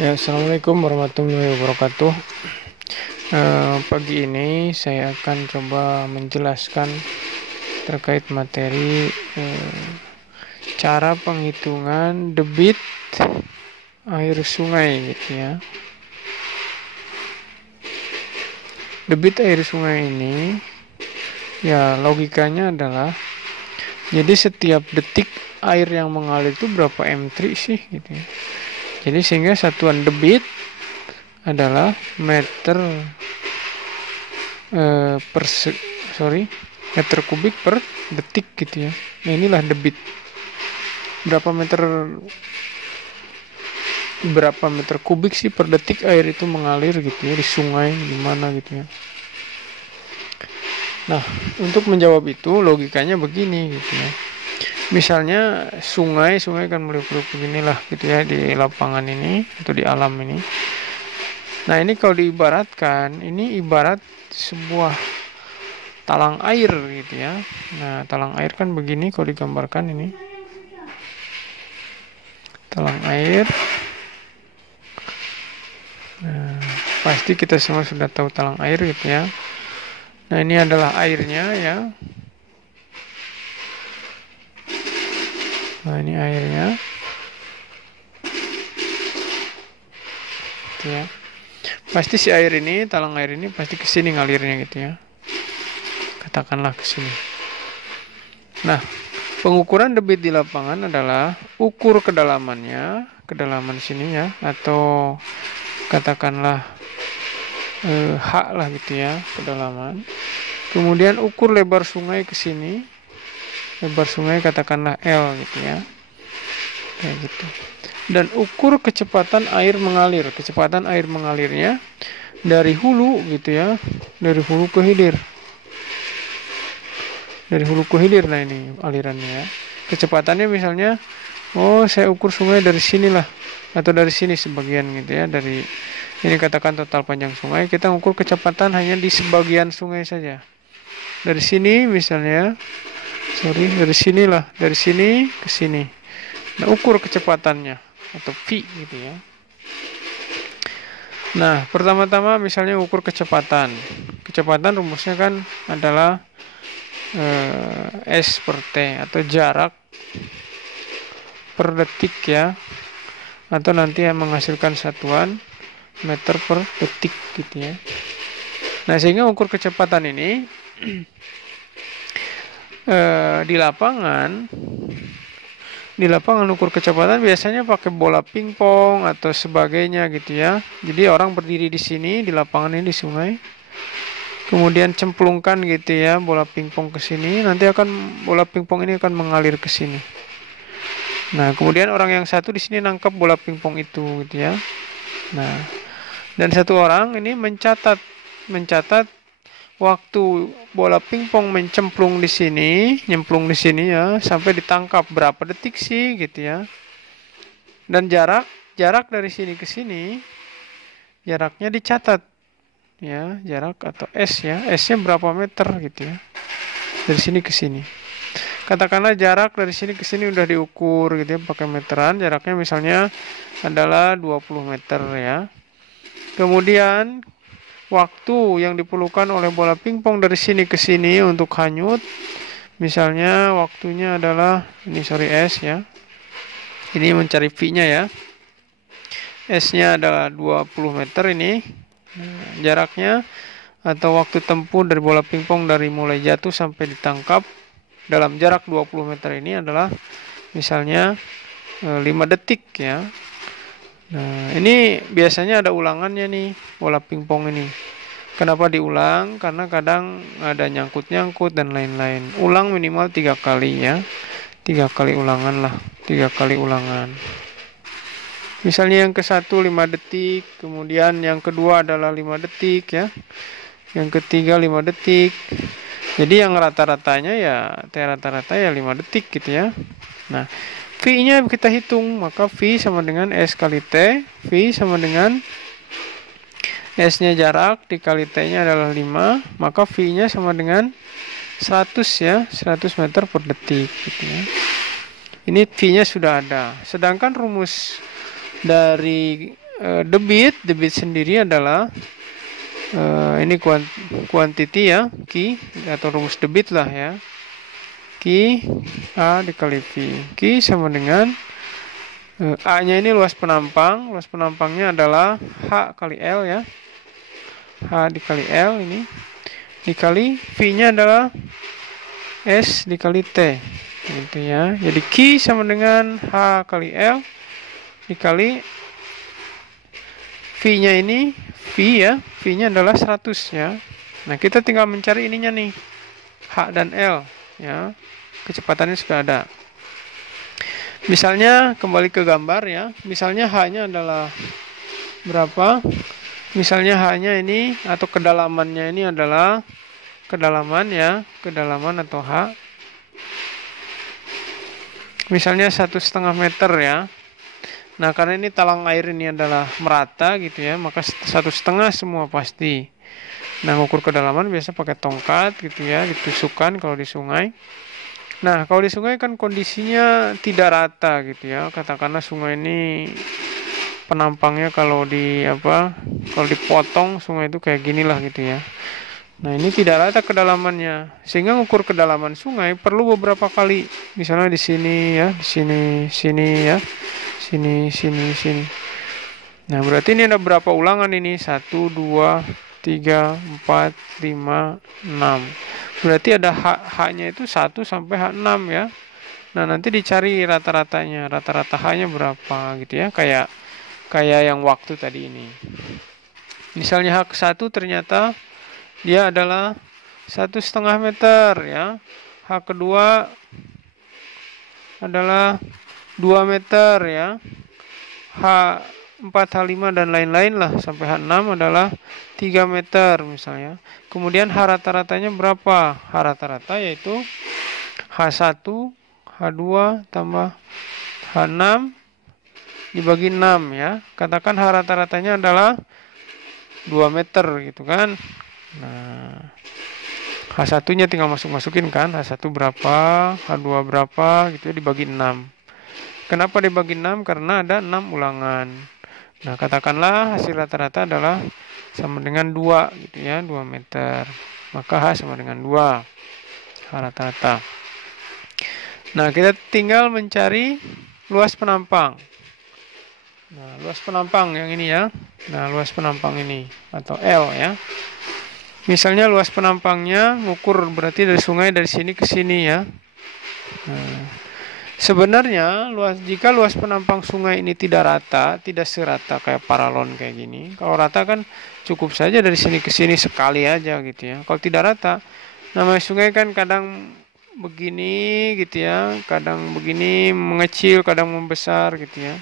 Ya, Assalamualaikum warahmatullahi wabarakatuh. Pagi ini saya akan coba menjelaskan terkait materi cara penghitungan debit air sungai gitu ya. Debit air sungai ini ya logikanya adalah jadi setiap detik air yang mengalir itu berapa M3 sih gitu ya. Jadi sehingga satuan debit adalah meter per meter kubik per detik gitu ya. Nah, inilah debit. Berapa meter kubik sih per detik air itu mengalir gitu ya di sungai di mana gitu ya. Nah, untuk menjawab itu logikanya begini gitu ya. Misalnya sungai kan meliuk-liuk beginilah gitu ya di lapangan ini atau di alam ini. Nah, ini kalau diibaratkan, ini ibarat sebuah talang air gitu ya. Nah, talang air kan begini kalau digambarkan ini. Talang air. Nah, pasti kita semua sudah tahu talang air gitu ya. Nah, ini adalah airnya ya. Nah, ini airnya. Gitu ya. Pasti si air ini, talang air ini pasti ke sini ngalirnya gitu ya. Katakanlah ke sini. Nah, pengukuran debit di lapangan adalah ukur kedalamannya, kedalaman sini ya, atau katakanlah H lah gitu ya, kedalaman. Kemudian ukur lebar sungai ke sini, lebar sungai katakanlah L gitu ya, kayak gitu. Dan ukur kecepatan air mengalir, kecepatan air mengalirnya dari hulu gitu ya, dari hulu ke hilir. Dari hulu ke hilir, nah ini alirannya ya. Kecepatannya misalnya, saya ukur sungai dari sinilah, atau dari sini sebagian gitu ya, dari ini katakan total panjang sungai, kita ukur kecepatan hanya di sebagian sungai saja. Dari sini misalnya, dari sinilah, dari sini ke sini. Nah, ukur kecepatannya atau V gitu ya. Nah, pertama-tama misalnya ukur kecepatan. Kecepatan rumusnya kan adalah S per T atau jarak per detik ya, atau nanti yang menghasilkan satuan meter per detik gitu ya. Nah, sehingga ukur kecepatan ini di lapangan ukur kecepatan biasanya pakai bola pingpong atau sebagainya gitu ya. Jadi orang berdiri di sini di lapangan ini di sungai, kemudian cemplungkan gitu ya bola pingpong ke sini, nanti bola pingpong ini akan mengalir ke sini. Nah, kemudian orang yang satu di sini nangkap bola pingpong itu gitu ya. Nah, dan satu orang ini mencatat waktu bola pingpong nyemplung di sini ya, sampai ditangkap berapa detik sih gitu ya. Dan jarak dari sini ke sini, jaraknya dicatat ya, jarak atau S ya, S-nya berapa meter gitu ya. Dari sini ke sini. Katakanlah jarak dari sini ke sini udah diukur gitu ya pakai meteran, jaraknya misalnya adalah 20 meter ya. Kemudian waktu yang diperlukan oleh bola pingpong dari sini ke sini untuk hanyut, misalnya waktunya adalah S ya. Ini mencari V-nya ya. S-nya adalah 20 meter ini. Jaraknya atau waktu tempuh dari bola pingpong dari mulai jatuh sampai ditangkap dalam jarak 20 meter ini adalah misalnya 5 detik ya. Nah, ini biasanya ada ulangannya nih, bola pingpong ini. Kenapa diulang? Karena kadang ada nyangkut-nyangkut dan lain-lain. Ulang minimal 3 kali ya. 3 kali ulangan lah, 3 kali ulangan. Misalnya yang ke satu 5 detik, kemudian yang kedua adalah 5 detik ya. Yang ketiga 5 detik. Jadi yang rata-ratanya ya, rata-rata ya 5 detik gitu ya. Nah, V-nya kita hitung, maka V sama dengan S kali T. V sama dengan S-nya jarak dikali T-nya adalah 5, maka V-nya sama dengan 100 ya, 100 meter per detik gitu ya. Ini V-nya sudah ada. Sedangkan rumus dari debit sendiri adalah ini quantity ya, Q atau rumus debit lah ya. Q A dikali V. Q sama dengan A-nya ini luas penampangnya adalah H kali L ya. H dikali L ini dikali V-nya adalah S dikali T gitu ya. Jadi Q sama dengan H kali L dikali V-nya ini V ya, V-nya adalah 100 ya. Nah, kita tinggal mencari ininya nih, H dan L ya. Kecepatannya sudah ada. Misalnya kembali ke gambar ya. Misalnya H-nya adalah berapa? Misalnya H-nya ini atau kedalamannya ini adalah kedalaman ya, kedalaman atau H. Misalnya 1,5 meter ya. Nah, karena ini talang air ini adalah merata gitu ya, maka 1,5 semua pasti. Nah, ngukur kedalaman biasa pakai tongkat gitu ya, ditusukkan kalau di sungai. Nah, kalau di sungai kan kondisinya tidak rata gitu ya. Katakanlah sungai ini penampangnya kalau dipotong sungai itu kayak gini lah gitu ya. Nah, ini tidak rata kedalamannya. Sehingga ngukur kedalaman sungai perlu beberapa kali. Misalnya di sini ya, di sini ya. Sini. Nah, berarti ini ada berapa ulangan ini? 1, 2, 3, 4, 5, 6. Berarti ada H-nya itu 1 sampai H6 ya. Nah, nanti dicari rata-ratanya. Rata-rata H-nya berapa gitu ya. Kayak yang waktu tadi ini. Misalnya H ke 1 ternyata dia adalah 1,5 meter ya. H kedua adalah 2 meter ya. H4, H5 dan lain-lain lah sampai H6 adalah 3 meter misalnya. Kemudian H rata-ratanya berapa? H rata-rata yaitu H1, H2 tambah H6 dibagi 6 ya. Katakan H rata-ratanya adalah 2 meter gitu kan. Nah, H1-nya tinggal masukin kan. H1 berapa, H2 berapa gitu ya, dibagi 6. Kenapa dibagi 6? Karena ada 6 ulangan. Nah, katakanlah hasil rata-rata adalah sama dengan 2 gitu ya, 2 meter. Maka H sama dengan 2. H rata-rata. Nah, kita tinggal mencari luas penampang. Nah, luas penampang yang ini ya. Nah, luas penampang ini atau L ya. Misalnya luas penampangnya ngukur berarti dari sungai dari sini ke sini ya. Nah, sebenarnya jika luas penampang sungai ini tidak rata, tidak serata kayak paralon kayak gini. Kalau rata kan cukup saja dari sini ke sini sekali aja gitu ya. Kalau tidak rata, namanya sungai kan kadang begini gitu ya, kadang begini mengecil, kadang membesar gitu ya.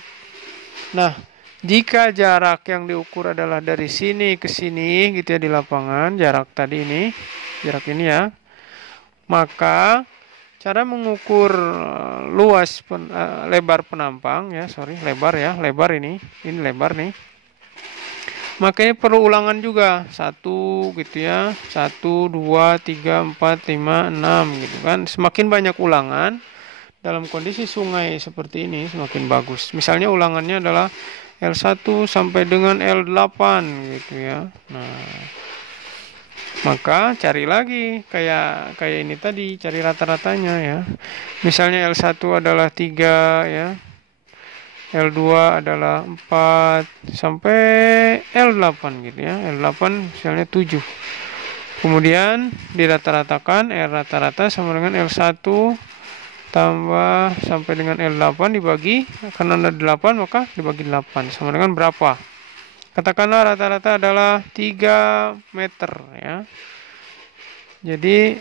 Nah, jika jarak yang diukur adalah dari sini ke sini gitu ya di lapangan, jarak tadi ini, jarak ini ya, maka cara mengukur lebar penampang ya, lebar ini lebar nih. Makanya perlu ulangan juga 1 gitu ya, 1, 2, 3, 4, 5, 6 gitu kan. Semakin banyak ulangan dalam kondisi sungai seperti ini semakin bagus. Misalnya ulangannya adalah L1 sampai dengan L8 gitu ya. Nah, maka cari lagi kayak ini tadi, cari rata-ratanya ya. Misalnya L1 adalah 3 ya. L2 adalah 4 sampai L8 gitu ya. L8 misalnya 7. Kemudian dirata-ratakan R rata-rata sama dengan L1 tambah sampai dengan L8 dibagi, karena ada 8 maka dibagi 8 sama dengan berapa? Katakanlah rata-rata adalah 3 meter ya. Jadi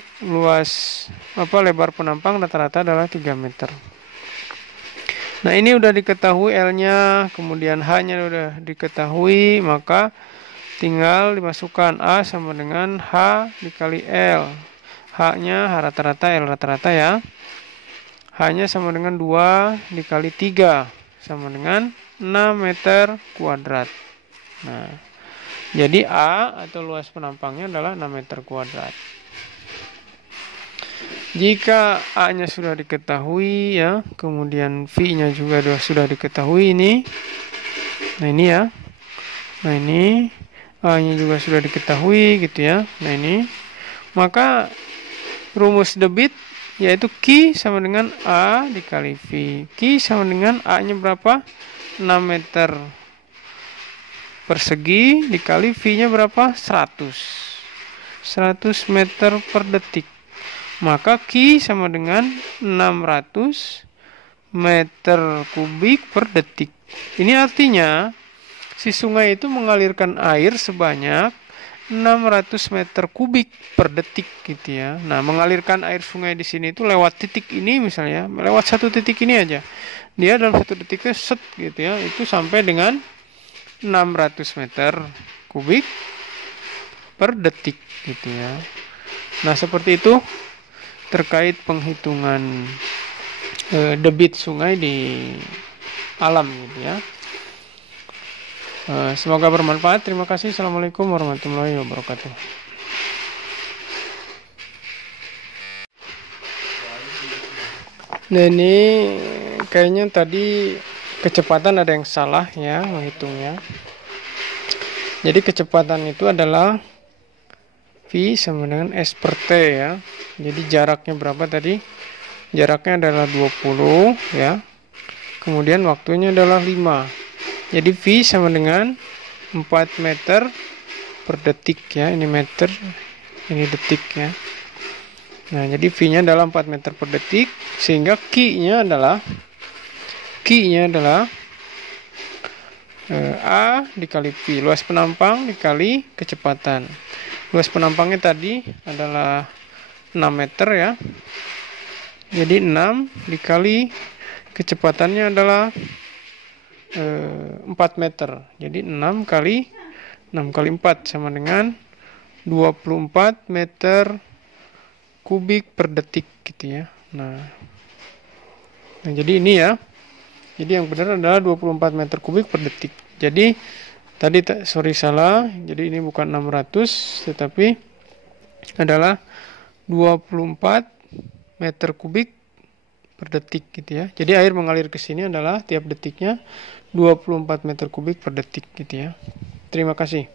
lebar penampang rata-rata adalah 3 meter. Nah, ini udah diketahui L-nya, kemudian H-nya udah diketahui, maka tinggal dimasukkan A sama dengan H dikali L. H-nya H rata-rata, L rata-rata ya. H-nya sama dengan 2 dikali 3 sama dengan 6 meter kuadrat. Nah, jadi A atau luas penampangnya adalah 6 meter kuadrat. Jika A-nya sudah diketahui ya, kemudian V-nya juga sudah diketahui ini. Nah, ini ya. Nah, ini A-nya juga sudah diketahui gitu ya. Nah, ini maka rumus debit yaitu Q sama dengan A dikali V. Q sama dengan A-nya berapa? 6 meter persegi dikali V-nya berapa? 100 meter per detik. Maka Q sama dengan 600 meter kubik per detik. Ini artinya si sungai itu mengalirkan air sebanyak 600 meter kubik per detik gitu ya. Nah, mengalirkan air sungai di sini itu lewat titik ini misalnya, lewat satu titik ini aja. Dia dalam satu detiknya set gitu ya, itu sampai dengan 600 meter kubik per detik gitu ya. Nah, seperti itu terkait penghitungan debit sungai di alam gitu ya. Semoga bermanfaat. Terima kasih. Assalamualaikum warahmatullahi wabarakatuh. Nah, ini kayaknya tadi kecepatan ada yang salah ya menghitungnya. Jadi kecepatan itu adalah V sama dengan S per T ya. Jadi jaraknya berapa tadi? Jaraknya adalah 20 ya. Kemudian waktunya adalah 5. Jadi V sama dengan 4 meter per detik ya. Ini meter, ini detik ya. Nah, jadi V-nya adalah 4 meter per detik. Sehingga Q-nya adalah A dikali V. Luas penampang dikali kecepatan. Luas penampangnya tadi adalah 6 meter ya. Jadi 6 dikali kecepatannya adalah 4 meter. Jadi 6 kali 4 sama dengan 24 meter kubik per detik gitu ya. Nah, jadi ini ya. Jadi yang benar adalah 24 meter kubik per detik. Jadi tadi salah. Jadi ini bukan 600 tetapi adalah 24 meter kubik per detik gitu ya. Jadi air mengalir ke sini adalah tiap detiknya 24 meter kubik per detik gitu ya. Terima kasih.